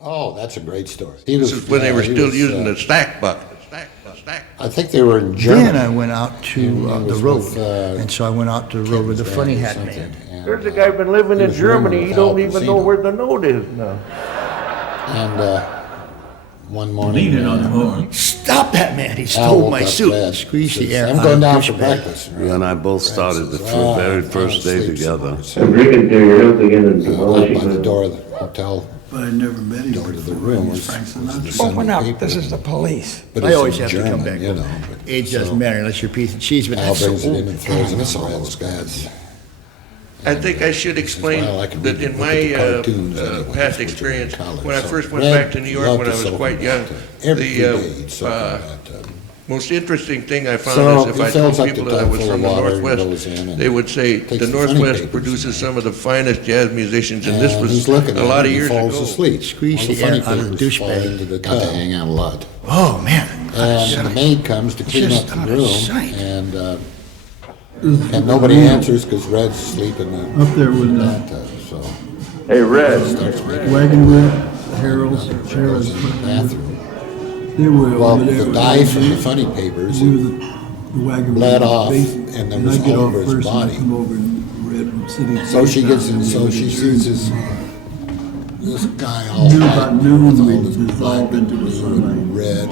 Oh, that's a great story. This is when they were still using the stack bucket. I think they were in Germany. Then I went out to the road, and so I went out to the road with the funny hat man. There's a guy been living in Germany, he don't even know where the note is now. And one morning, Stop that man, he stole my suit. Squeeze the air. I'm going down for breakfast. You and I both started the very first day together. I'm drinking till you're out again and Out demolishing by the it. door of the hotel, But I never met him door to the before. room He's was Frank Sinatra. Sunday Open up, paper. this is the police. But I it's always in have to German, come back. you know. but- Age doesn't matter unless you're a piece of cheese, but Al that's so brings it in old. and throws it in all those guys. I think I should explain Well, I can that read in the my cartoons anyway, past which are in experience, college. when I So first went Red back to New York loved when I to was soak quite in young, bathtub. Every day he'd soak in the bathtub. most interesting thing I found So is if he I fills told up people the that I tub was full of from the water and goes Northwest, in and they would say takes the the funny Northwest papers produces and some of the finest jazz musicians, and this And was he's looking a at lot it of and he years falls ago. asleep. Squeeze All the funny air out of papers fall douchebag. into the tub. Got to hang out a lot. Oh, man. And the maid comes to clean Just up out the of room, sight. and nobody answers because Red's asleep in the Up there with the bathtub. So Hey, Red, starts making wagon wheel, Harold's, goes in the bathroom. they were Well, over there. the dye from the funny papers We were the wagon bled wheel off, basement, and there and was I get all off over his first and I body. come over and Red was sitting. So she gets in, so she sees this guy all Noon, white about noon, with all we this dissolved black into the and sunlight. red.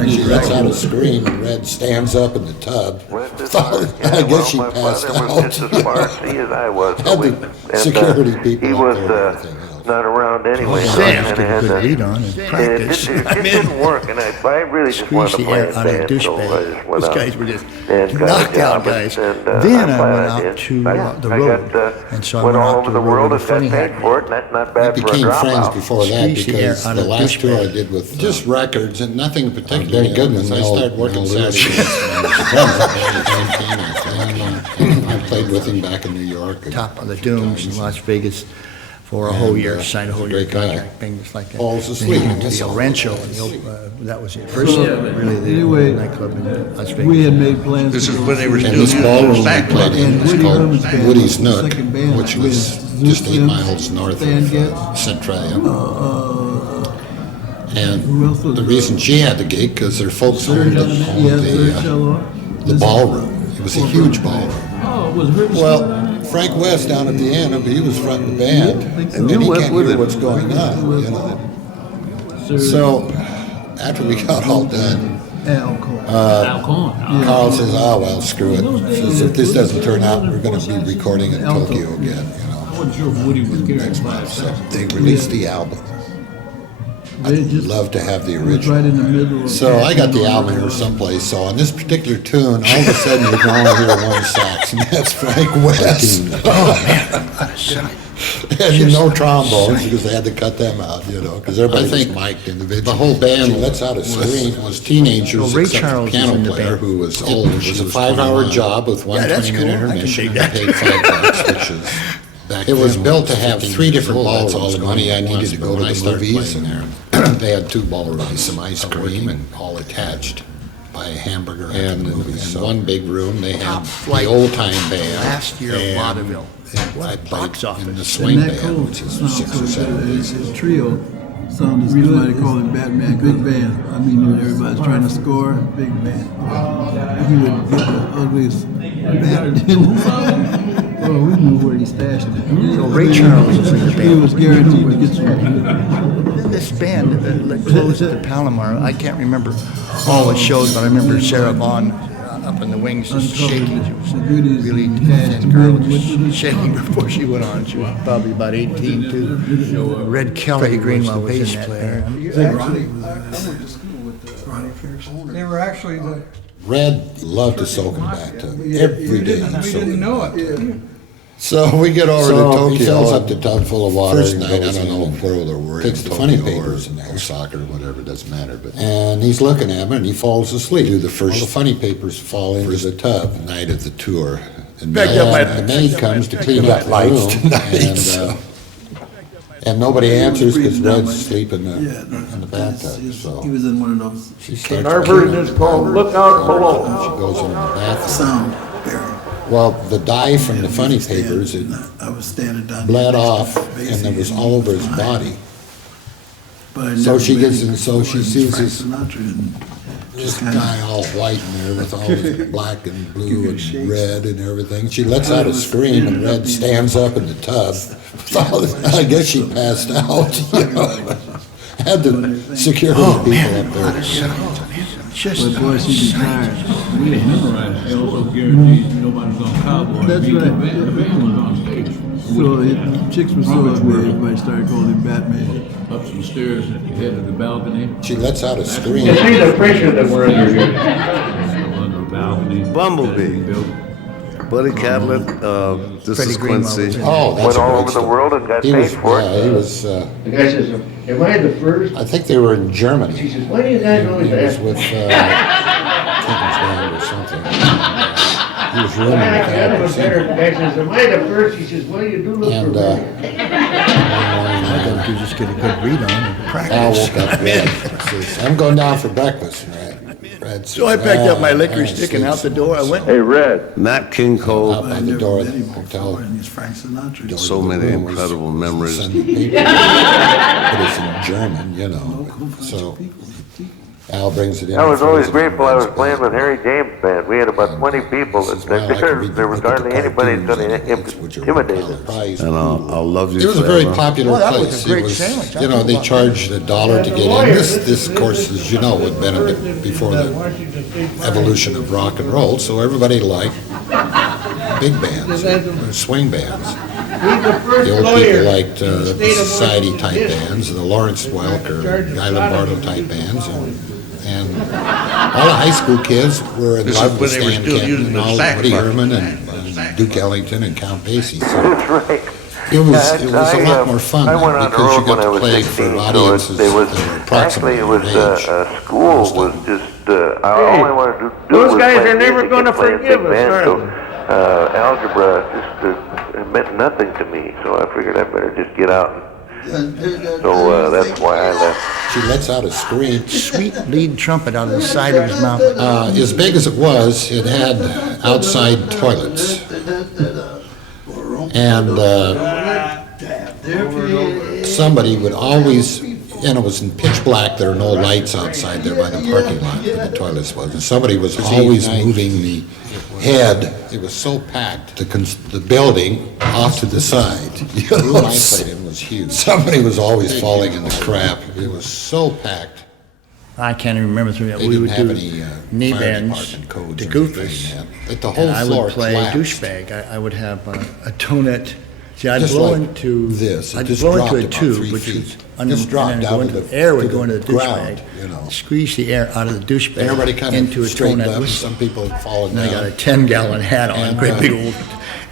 And she lets out a scream, and Red stands up in the tub. I guess she passed my father was out. just as far as he as I was. Had the security people He up was there and everything else. not around anyway. so Sam's I got a had good to- lead on and and it practice. just didn't work, and I really just wanted Squeeze to the play air in out of band, so I just douchebag. went Those out guys were just and got a knocked out job, guys. and, Then I'm I glad went I out did. to the I road, got, and so I went went all out over to the the road world with and a funny got paid hat. for it, and that's not bad We for a became friends dropout. before that Squeeze the air because out the of last tour I douchebag. did with just records and nothing particular. Very good. I started working Saturday nights. I played with him back in New York. Top of the dunes in Las Vegas for a whole year, signed a whole year great guy. contract, things like that. Falls Then asleep. he went to the El Rancho, and that was it. First, really, the Anyway, nightclub in Las We had Vegas. made plans. This to is go when they were see- And still this using ballroom the we stack played bucket. in And was Woody called Herman's band Woody's was the Nook, second band which was with just 8 Zeus miles north Stan of Getz. Centralia. Who And else was the there? reason she had the gig, because their folks owned Yeah, third the cello. ballroom. It was a huge ballroom. Oh, was her. Well, Frank West down at the end, he was fronting the band, and then he can't hear what's going on, you know. So, after we got all done, Carl says, "Oh, well, screw it. Says, if this doesn't turn out, we're gonna be recording in Tokyo again, you know." I wasn't sure if Woody was carrying Next by month, so himself. they released the album. I'd love to have the It was right original. in the middle of. So I got the album here someplace, so on this particular tune, all of a sudden you can only hear one sax, and that's Frank West. And no trombones, because they had to cut them out, you know, because everybody was mic'd individually. The whole band lets out a scream, was teenagers, Well, Ray except the Charles is piano in the player band. who was old. It was a 5-hour job with one Yeah, that's 20-minute cool. I can intermission, dig and that. paid $5, which is back It was built to have 3 different ballrooms. That's all the money I needed to go to the movies, and they had 2 ballrooms, some ice cream, and all attached by a hamburger and in one big room. They had Top the flight old-time band. last year of and vaudeville. I Box played office. in the And swing that band, Cole which is sounds 6 so or good. 7 His days. trio sounded, somebody call him Batman, big band. I mean, everybody's trying to score, big band. He would get the ugliest battered in. Oh, we knew where he stashed it. So Ray Charles was in the He band. was guaranteed to get some. Then this band that closed at the Palomar, I can't remember all the shows, but I remember Sarah Vaughan up in the wings just shaking. She was really thin girl, just shaking before she went on. She was probably about 18 too. Red Kelly Greenwell was in that band. They were actually the, Red loved to soak in the bathtub every day. we didn't know it. So we get over to Tokyo. He fills up the tub full of water. First night, I don't know where they were. Takes the funny papers and Osaka or whatever, doesn't matter. But and he's looking at me and he falls asleep. The first all the funny papers fall into the tub. The night of the tour. And the maid comes to clean up the room. And nobody answers because Red's asleep in the bathtub. So He was in one of those she starts Our cleaning version is up called the Look Out room. Below. She goes into the bathroom. sound barrier. Well, the dye from the funny papers, it I was standing down. bled off, and it was all over his body. But I So never she really gets in, so she Frank sees this Sinatra and this kinda- guy all white in there with all this black and blue Give you and shakes. red and everything. She lets out a scream and Red stands up in the tub. I guess she passed out, you know. Had the security people up there. But boy, she be tired. We didn't memorize. It also guaranteed nobody's on cowboy. That's beat right. The band was on stage. So chicks were so ugly, everybody started calling him Batman. Up some stairs at the head of the balcony. She lets out a scream. You see the pressure that we're under here. Under a balcony. Bumblebee. Built. Buddy Catlett, this Freddie is Greenwell Quincy. was in Oh, that's Went a all great over the story. world and got He paid was, for it. yeah, he was, The guy says, am I the first? I think they were in She Germany. says, why do you guys always He was ask? with, King's Band or something. He was rooming I with got him a Albert better. The guy says, am I the first? He says, well, you do look And, I thought you just get a good read on and Al practice. woke up late. Says, I'm going down for breakfast. Red So I says, packed up my "Ah, liquor I stick and sleep out the door I went. Hey, Red, Nat King Cole, Up I on the never door of met the him hotel. before, and he's Frank Sinatra. so many incredible memories. Send the paper. But it's in German, you know. So Al brings it in. I was always throws it in grateful I was Red's playing bag. with Harry James Band. We had about 20 people, and Says, "Well, I can read there the- was look at hardly the anybody that's cartoons going and to it's what you're intimidate gonna us. prize. And I'll love you It was a very forever. popular Oh, that was a place. great It was, sandwich. I you know, thought they about charged $1 to get in. This of course, as you know, had been a bit before the evolution of rock and roll, so everybody liked big bands, or swing bands. He's the first The old lawyer people liked in the the state of society Washington type did. bands, the Lawrence Welk or Guy Lombardo type bands, and all the high school kids were in This love is with when they were Stan still Kenton using and the all sack Woody bucket. Herman and Duke Ellington and Count Basie. So That's right. it was a lot more fun I went then on the because you road when got I to was play 16, for so audiences it was, that were actually approximately it was, your age. school was just, all I wanted to do those was guys play are never music gonna and play in forgive big us, bands, are so, they? algebra just, it meant nothing to me, so I figured I better just get out. So, that's why I left. She lets out a scream. Sweet lead trumpet out of the side of his mouth. As big as it was, it had outside toilets. And somebody would always, and it was in pitch black, there were no lights outside there by the parking lot where the toilets was. And somebody was always moving the head, it was so packed, the building off to the side. You know, the room I played in was huge. Somebody was always falling in the crap. It was so packed. I can't even remember through that. They We didn't would have do any knee knee fire bands department codes to or goof anything, us. man. Like the whole And I floor would play collapsed. douchebag. I would have a tonette. See, I'd Just blow like into this. It I'd just blow dropped into a about tube, 3 which feet. was Just dropped and then down go to into the- air would to go the into the ground, douchebag. you know. Squeeze the air out of the douchebag And everybody kind into of a straightened tonette up. whistle. Some people had fallen And I down. got a 10-gallon hat on, And, great big old.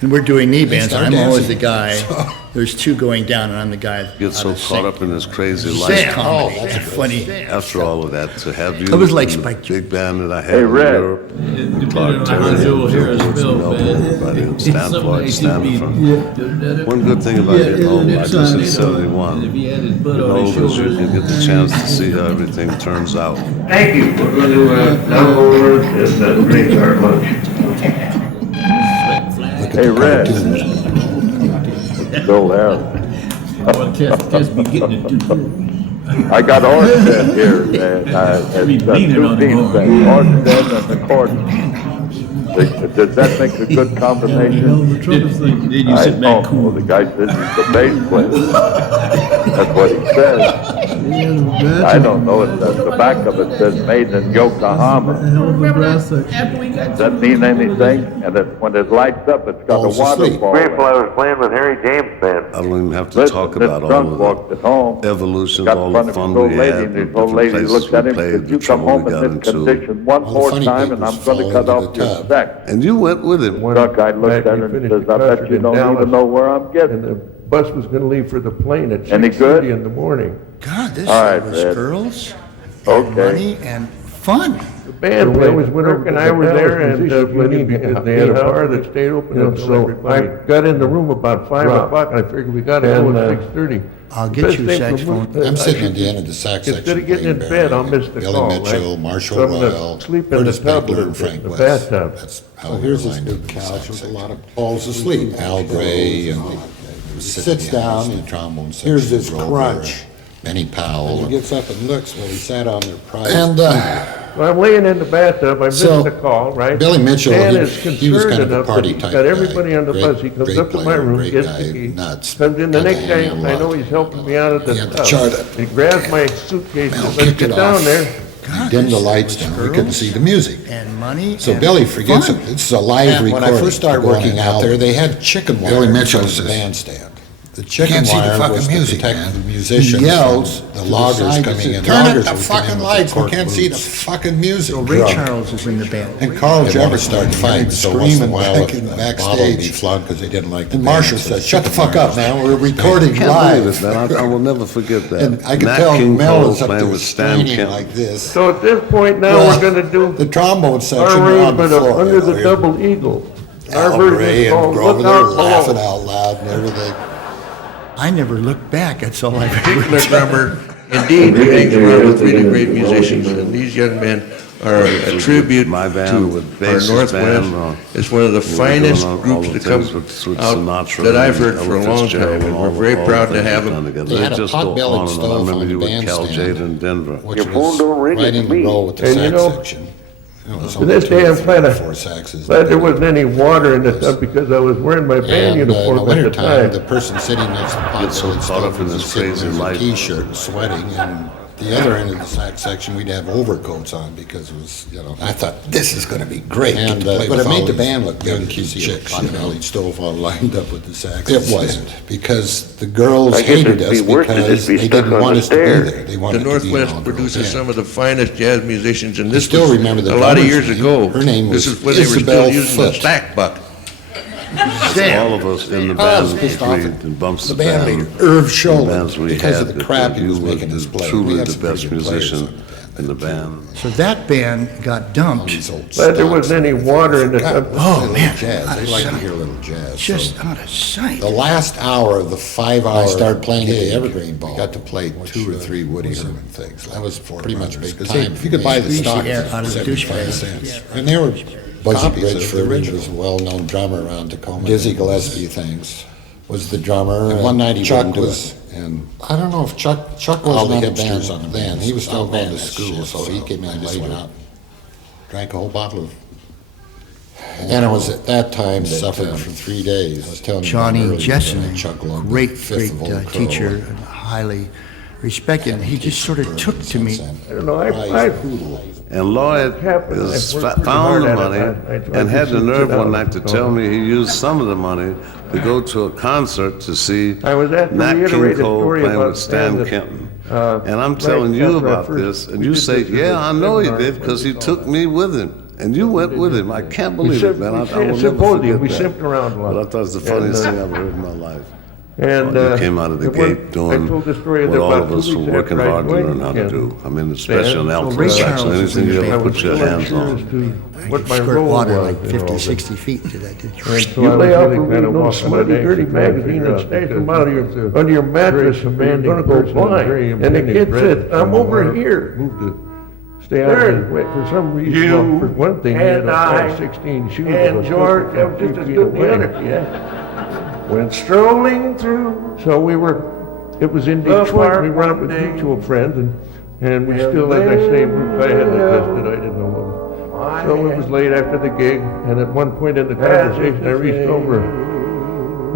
And we're doing knee bands, and started I'm always the dancing. guy. There's two going down, and I'm the guy. Get so out of caught sync. up in this crazy Sam, life. comedy, that's good. funny. After all of that, to have you It was like in the Spike big band that I had Hey, in Red. Europe, Depending Clark on Terry, how Joe Harris Williamson, felt, everybody, man. and Stan Floyd Standifer. Yeah. One good thing about getting old, like this in And if 71, he had his butt getting on his old is you shoulders. can get the chance to see how everything turns out. Thank you. We're going to now go over and drink our lunch. Look at Hey, the Red. cartoons. Bill there. Well, Tess be getting it too. I got Orsted here, and Be it's leaning two on the teams, board. Orsted and the Cordon. Does that make a good Hell combination? of a trumpet thing. Then you sit back Well, cool. the guy says he's the bass player. That's what he says. I don't know, the back of it says made in Yokohama. A hell of a brass section. Does that mean anything? And when it lights up, it's got a Falls asleep. waterfall. Grateful I was playing with Harry James Band. I don't even have to talk about all drunk of walked at home. the evolution, Got all in the front of fun this old we lady, had, and the this old different lady places looked we at him, played, said, the you come trouble home we in got this into. condition one All the more funny time, and papers I'm gonna fall cut into off the your tub. sack. And you went with him. Duck, I looked at her and says, I bet you don't even know where I'm And getting. the bus was going to leave for the plane at Any 6:30 good? in the morning. God, this All right, was Red. girls, Okay. and money, and fun. The band played. Kirk and I were there, and they had a bar that stayed open until everybody. I got in the room about 5 o'clock, and I figured we got to go at 6:30. I'll get you a saxophone. I'm sitting at the end of the sax section. Instead of getting in playing bed, I'll Barry, miss the Billy call, Mitchell, right? Marshall So I'm gonna Royal, sleep in the Curtis tub Beckler, or and Frank the West. bathtub. That's how here's this big couch with a lot of falls asleep. Al Gray and sits down and here's this crunch. Benny Powell. He gets up and looks, well, he sat on their prize. And, Well, I'm laying in the bathtub, I'm missing a call, right? Billy Mitchell, Dan he is was kind concerned of a enough party that type he's got guy. everybody on the Great- bus. He comes great up to my player, room, great gets guy, the key, nuts. comes in the Got next to day, handle I a know lot. he's helping me out at the He had the tub. chart up. He grabs my suitcase, Mel let's kicked get it down off. there. He dimmed the lights down, we couldn't see the music. And money. So and Billy forgets fun. it. It's a live recording. When I first started working out there, they had chicken wire. Billy Mitchell's the bandstand. The chicken Can't see the wire fucking was music, to protect man. the musicians. He yells from the to the loggers side, coming he in. says, "Turn up Loggers the would come fucking in with lights, we cork can't see the boots. fucking music." So Ray drunk. Charles was in the band. And Carl They Jefferson wanna start fighting, so so once in a screaming while, back in the backstage, bottle would be backstage. flung because they didn't like the And band. Marshall said, "Shut the fuck up, man, we're recording Can't live." believe it, man. I will never forget that. And I could Nat tell King Mel Cole was up playing there with Stan straining Kenton. like this. So at this point now, Well, we're gonna do the trombone section our were on the arrangement of floor. Under the Double Eagle. Our Al version Ray is and called Grover, Look they were Out laughing Below. out loud and everything. I never looked back, that's all I Particular drummer, indeed, he hangs around with really great musicians, and these young men are a tribute My to band with our bassist Northwest. band, It's one of the we were finest doing all groups the to come things with out Sinatra that I've and heard for a Ella long Fitzgerald time, and all we're the- very all proud the to things have we've done them. together. They They had a just go pot-bellied on and on. I stove remember on you the with Cal bandstand. Jade in Denver. Which Your phone was don't ring right at in the me. row with the And you sax know, section. It was To only this two day, or I'm three kind or of four saxes. glad there wasn't any water in the tub because I was wearing my band And in the uniform at the wintertime, the time. person sitting next to the pot Get so bellied caught stove up in was this sitting crazy there in a life. T-shirt and sweating, and the other end of the sax section, we'd have overcoats on because it was, you know. I thought, this is gonna be great. Get And, to play but with it all made the these band look young good, cute cute chicks, chicks, you know. pot-bellied stove all lined up with the sax. It wasn't. Because the girls I guess hated it'd us be worse to because just be they stuck didn't on want the us to be stair. there. They The wanted to be an Northwest all-girls produces band. some of the finest jazz musicians, and this still was remember the a lot of drummer's years name. ago. Her name This was is when they were still Isabel using Foote. the stack buck. All of us in the band agreed and bumps The the band band. leader, Irv The Scholler, bands we because had of the that crap he you was were making us play. We truly had the some pretty best good players musician on in the band. So that band got dumped. these old Glad there stocks. wasn't any water in the God, tub. Oh, little man, jazz. out They of like to sight. hear a little jazz. Just So out of sight. the last hour of the 5-hour, I started playing at the Evergreen Ball. We got to play 2 or 3 Woody Herman things. That was pretty much big time. You could buy the Squeeze the stock air for out of the 75 douchebag. cents. And they were Buzzy Bridgeford was a well-known drummer around Tacoma. Dizzy Gillespie things was the drummer. And one night Chuck was, and I don't know if Chuck was on the band on the band. He was still going to school, so he came in later. Drank a whole bottle of. And it was at that time suffered for 3 days. I was telling you about Johnny earlier, Jessen, Chuck Logan, great fifth of Old Crow. teacher, and highly respected. He just sort of took to me. I don't know, And Lloyd found the money and had the nerve one night to tell me he used some of the money to go to a concert to see I was at the Nat King reiterated Cole story playing about with Stan Stan Kenton. that, And I'm right telling you after I about first- this, and we you did say, this as yeah, a I know he seminar. did, because he took me with him. And you went with him. I can't believe it, man. I will never Symposium, forget we that. simped around a lot. But I thought it was the funniest thing I've ever heard in my life. And You came out of the it went- gate doing I told the story what all about of 2 us were weeks working after I hard to joined learn how to again. do. I mean, especially on So alto Ray sax, Charles was anything in the you band. ever I was put your still hands unsure on. as to what my Squirt role water was like in all 50, this. 60 feet to that. So you lay out for reading those smutty, dirty magazine and stash them out of your, under your mattress, and you're gonna go blind. And the kid said, I'm over here. Stay out of his way. For some reason, well, for one thing, he had a size 16 shoe. And George, that was just as good the other kid. Went strolling through. So we were, it was in Detroit, we went up with mutual friends, and we still, as I say, I hadn't tested, I didn't know what. So it was late after the gig, and at one point in the conversation, I reached over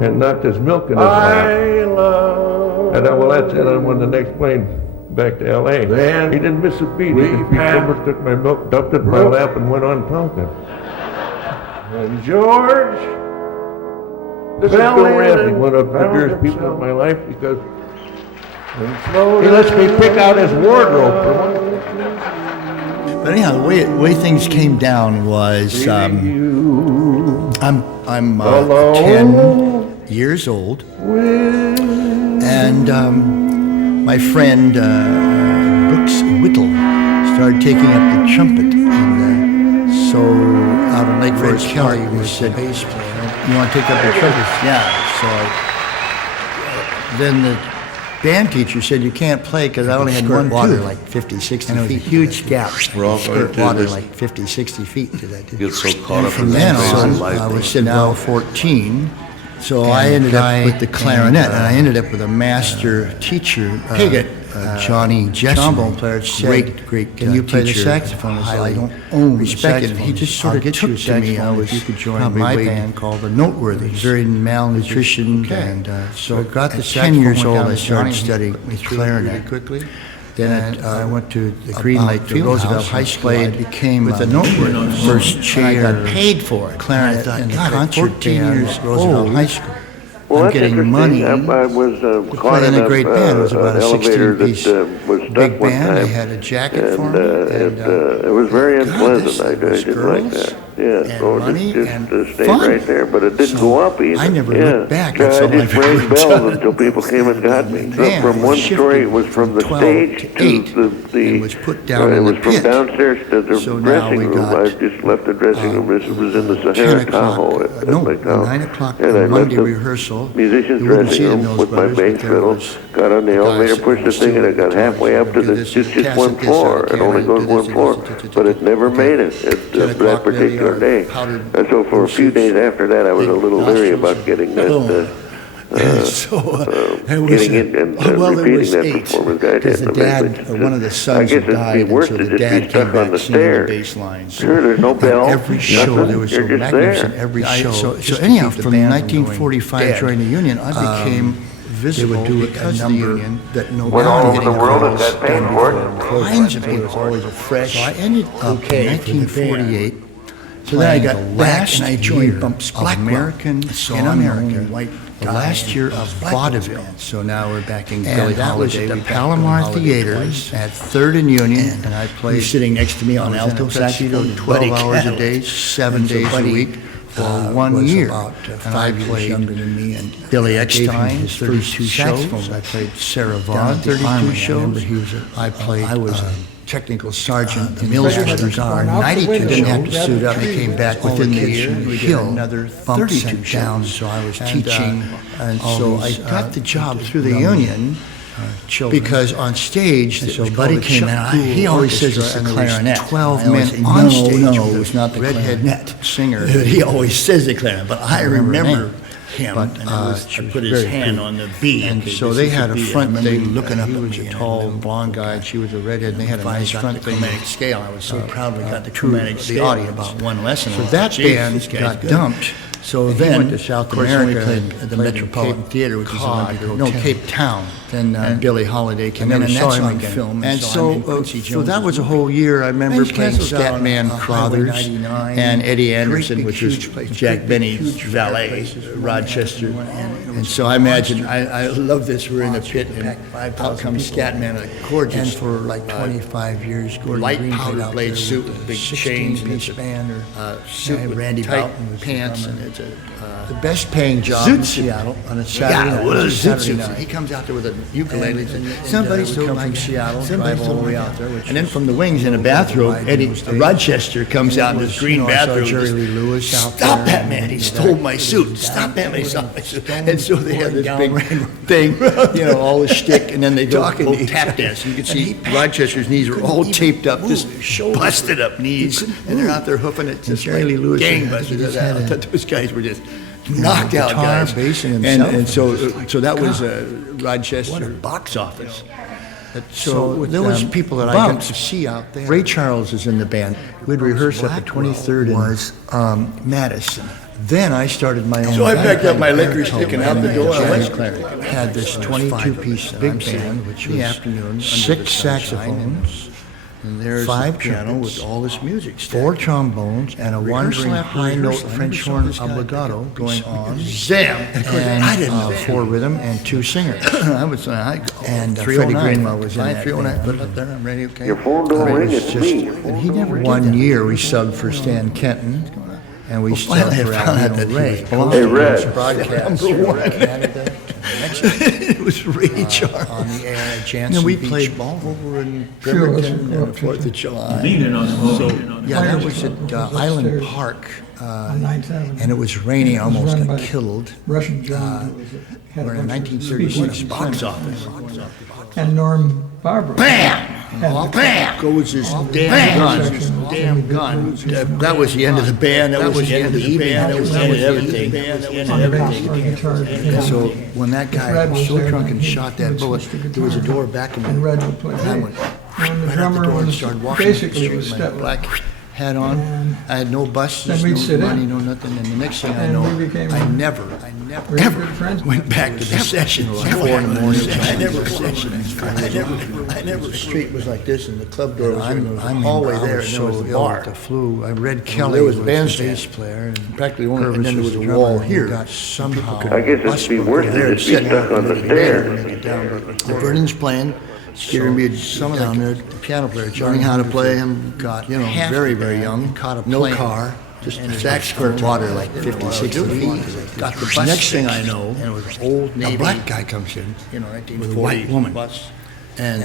and knocked his milk in his lap. And well, that's it, I'm on the next plane back to L.A. He didn't miss a beat. He just reached over, took my milk, dumped it in my lap, and went on talking. And George, this is Bill Ramsay, one of the dearest people in my life, because he lets me pick out his wardrobe for one. But anyhow, the way things came down was I'm 10 years old, and my friend Brooks Whittle started taking up the trumpet, and so out of Lake Forest Park, we said, "Bass player, you want to take up the trumpet?" Yeah. So then the band teacher said, "You can't play because I only had one water like 50, 60 feet. And it was a huge gap. We're all going to water this. like 50, 60 feet to that. Get so caught up in From the then crazy on, life. I was now 14, So I ended up with the clarinet, and I ended up with a master teacher, Piggott, Johnny Jessup, trombone player, great. Can you play the saxophone? I don't own respected. He just sort of took to me. You could join my band called the Noteworthy. Very malnutrition, and so I got the 10 years old. I started studying clarinet quickly. Then I went to the Green Lake Roosevelt High School. I became with the Noteworthy first chair. I got paid for it. Clarinet in the concert band, Roosevelt High School. Well, I'm that's getting interesting. money. I was caught Playing in a great band. It was about an a elevator 16-piece that was stuck big one band. time. They had a jacket for me. It was very unpleasant. I didn't like that. Yeah, so just stayed right there, but it didn't go up either. I never looked back. I just rang bells until people came and got me. So from one story, it was from the stage to the. It was put down it in was the from pit. downstairs to the So now dressing we room. got, I just left the dressing room. It was in the 10 Sahara o'clock, Tahoe at no, McDowell. 9 o'clock And I left Monday the rehearsal. musician's You wouldn't dressing see the room Mills with my Brothers, bass but there fiddle, was got on the guys elevator, that pushed the was thing, and I doing got halfway up to do the, this, just cast one it this, floor. It okay, only do goes this, one do floor, this, but it never okay. made it at 10 that o'clock, there they particular are, day. powdered And so for a few days after that, I was a little leery about getting that, getting in and repeating that performance. Because the dad, one of the sons I guess died, it'd be worse and to so the just be dad stuck came on back the singing the stairs. bass lines. Sure, there's no bell, Every show, nothing. there was You're so just magnificent. there. Every show. So anyhow, from 1945 during the Union, I became visible because of the Union that no When all over the world calls, has got paid for it. kinds of people always fresh. So I ended up in 1948. So then I got back and I joined Bumps Black American in America. White the last year of vaudeville. So now we're back in Billie Holiday. That was at the Palomar Theaters at 3rd and Union, and I played sitting next to me on alto saxophone 12 hours a day, 7 days a week for 1 year. And I played younger than me, and Billy Eckstein's 32 shows. I played Sarah Vaughan 32 shows. I played. I was technical sergeant. The Mills Brothers are 92. Didn't have to suit up. They came back within the year. We did another 32 down. So I was teaching, and so I got the job through the union. Because on stage, so Buddy came in. He always says it's a clarinet. 12 men on stage. No, it was not the redhead singer. He always says the clarinet, but I remember him, and he put his hand on the B. And so they had a front thing looking up at me. He was a tall, blonde guy, and she was a redhead, and they had a nice front thing. Chromatic scale. I was so proud we got the chromatic scale. The audience about one lesson. So that band got dumped. So then, went to South America, played the Metropolitan Theater, which is Cape Town. Then Billie Holiday came in and saw him on film. And so that was a whole year. I remember playing Scatman Crothers and Eddie Anderson, which was Jack Benny's valet, Rochester. And so I imagine, I love this, we're in a pit, and out comes Scatman, a gorgeous, and for like 25 years, light powder blade suit with big chains, and it's a suit with Randy Boughton pants, and it's the best paying job in Seattle on a Saturday night. He comes out there with a ukulele, and somebody's come from Seattle, drive all the way out there. And then from the wings in a bathrobe, Eddie Rochester comes out in his green bathrobe. Jerry Lee Lewis out there. Stop that man! He stole my suit. Stop that man! He stole my suit. And so they have this big thing, all the shtick, and then they go tap dance. You can see Rochester's knees are all taped up, just busted up knees, and they're out there hoofing it just like gangbusters. I thought those guys were just knocked out guys. And so that was Rochester. What a box office. So there was people that I got to see out there. Ray Charles is in the band. We'd rehearse up at 23rd and Madison. Then I started my own. So I packed up my liquor stick and out the door. I had this 22-piece big band, which in the afternoon, 6 saxophones. And there's 5 piano with all this music, 4 trombones, and a wandering high-note French horn obligato going on. Zam! And 4 rhythm and 2 singers. And Freddie Greenwell was in that. 309, put it up there, I'm ready, okay. Your phone don't ring, it's me. And he never did 1 year we subbed for Stan Kenton, and we subbed for Alvin Ray. Hey, Red. Broadcast Canada. It was Ray Charles on the air at Jansen. And we played ball over in Bremerton on the 4th of July. That was at Island Park, and it was raining. I almost got killed. Russian John. We're in 1936 box office. And Norm Barbara. Bam! Bam! Goes this damn gun. That was the end of the band. That was the end of the band. That was the end of everything. And so when that guy was so drunk and shot that bullet, there was a door back in the room. And I went right out the door and started walking up the street with my black hat on. I had no buses, no money, no nothing. And the next thing I know, I never ever went back to the session like 4 in the morning. I never. The street was like this, and the club door was in the hallway there, and there was the bar. I read Kelly. There was a bass player, and practically only. And then there was a wall here. Somehow, I guess it'd be worse to just be stuck on the stairs. The Vernon's playing. Scared me down there. The piano player, learning how to play him. Got very, very young. Caught a no car. Just the sack squirt water like 50, 60 feet. Got the bus. Next thing I know, and it was old Navy. A black guy comes in, with a white woman. And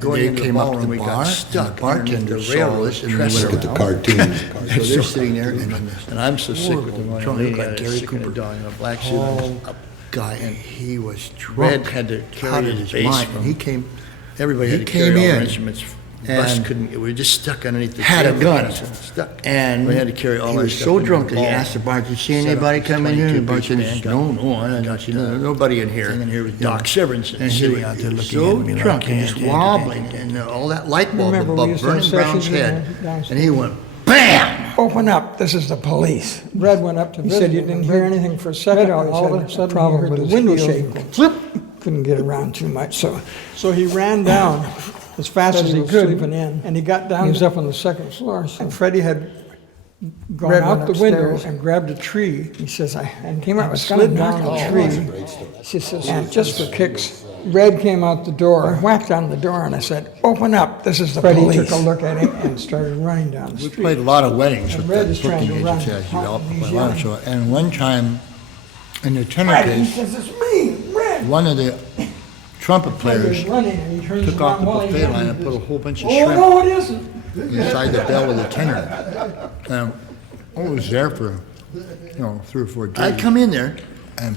they came up to the bar, stuck. The bartender saw us and they Look at the cartoon. So they're sitting there, and I'm so sick with them. Trying to look like Gary Cooper. In a black suit. Guy, and he was drunk. Had to carry his bass. He came. Everybody had to carry all their instruments. The bus couldn't. We were just stuck underneath the had a gun. Stuck. And we had to carry all our stuff. He was so drunk that he asked the bartender, "See anybody come in here?" And the bartender said, "No, I don't see nobody in here." And here was Doc Severinsen sitting out there looking at me drunk and just wobbling, and all that light bulb above Vernon Brown's head, and he went, BAM! Open up, this is the police. Red went up to visit. He said you didn't hear anything for a second. All of a sudden, problem with the window shaking. Flip! Couldn't get around too much, so he ran down as fast as he could, sleeping in, and he got down. He was up on the second floor, and Freddie had gone out the window and grabbed a tree. He says, and came out and slid down the tree. She says, and just for kicks, Red came out the door, whacked on the door, and I said, "Open up, this is the police." Freddie took a look at him and started running down the street. We played a lot of weddings with Red the is trying booking to run. agents, and one time, in the tenor Freddie, he case, says, "It's me, Red." one of the trumpet players Running, and he turns took off the around while he's buffet line running. and put a whole bunch of Oh, shrimp no, it isn't. inside the bell of the tenor. I was there for, 3 or 4 days. I come in there, and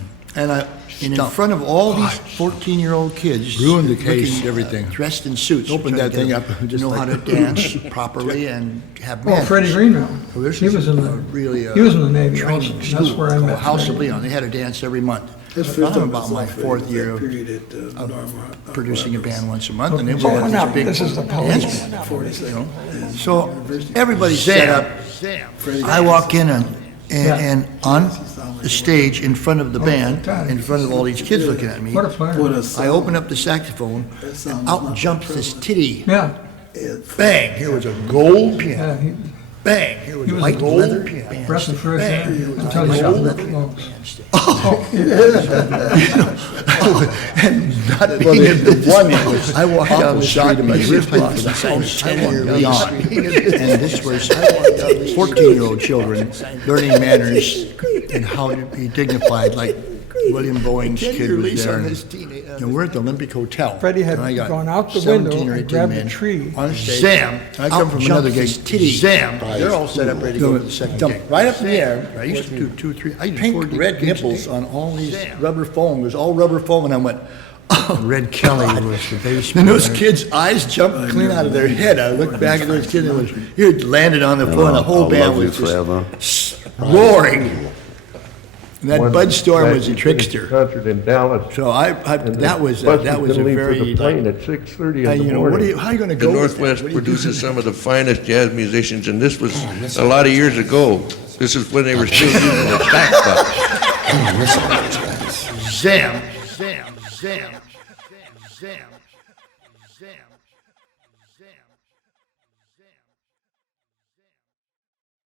in front of all these 14-year-old kids, ruined the case, everything, dressed in suits, opened that thing up, just know how to dance properly and have manners. Freddie Greenville. He was in the Navy. Training Also. That's where I met House of Freddie. Leon. They had a dance every month. I'm about my 4th year of producing a band once a month, and it was Open up, big. this is the police. So everybody's set up. I walk in and on the stage in front of the band, in front of all these kids looking at me. What a player. I open up the saxophone, and out jumps this titty. Yeah. Bang! Here was a gold piano. Yeah, Bang! Here was a was white a gold leather piano. breath of fresh air. Bang! Here was Until a he gold got leather lit. and not being in the one, I walked down the street and my wrist for the same 10-year Leon. And this was 14-year-old children learning manners and how to be dignified, like William Boeing's kid was there. And we're at the Olympic Hotel. Freddie had and I got gone out the 17 window or and 18 grabbed a men tree. on stage. Zam! I come from another gig. Zam! They're all set up ready to go to the second gig. Right up in the air. I used to do 2 or 3. I used pink, red nipples on all these rubber foam. It was all rubber foam, and I went, oh, Red Kelly was the bass. And those kids' eyes jumped clean out of their head. I looked back at those kids, and it landed on the floor, and the whole band was just roaring. And that Bud Storm was a trickster. Concert in Dallas. So that was a very plane at 6:30 in the morning. how are you going to The go? Northwest produces some of the finest jazz musicians, and this was a lot of years ago. This is when they were still using the stack box. Zam, zam, zam, zam, zam, zam.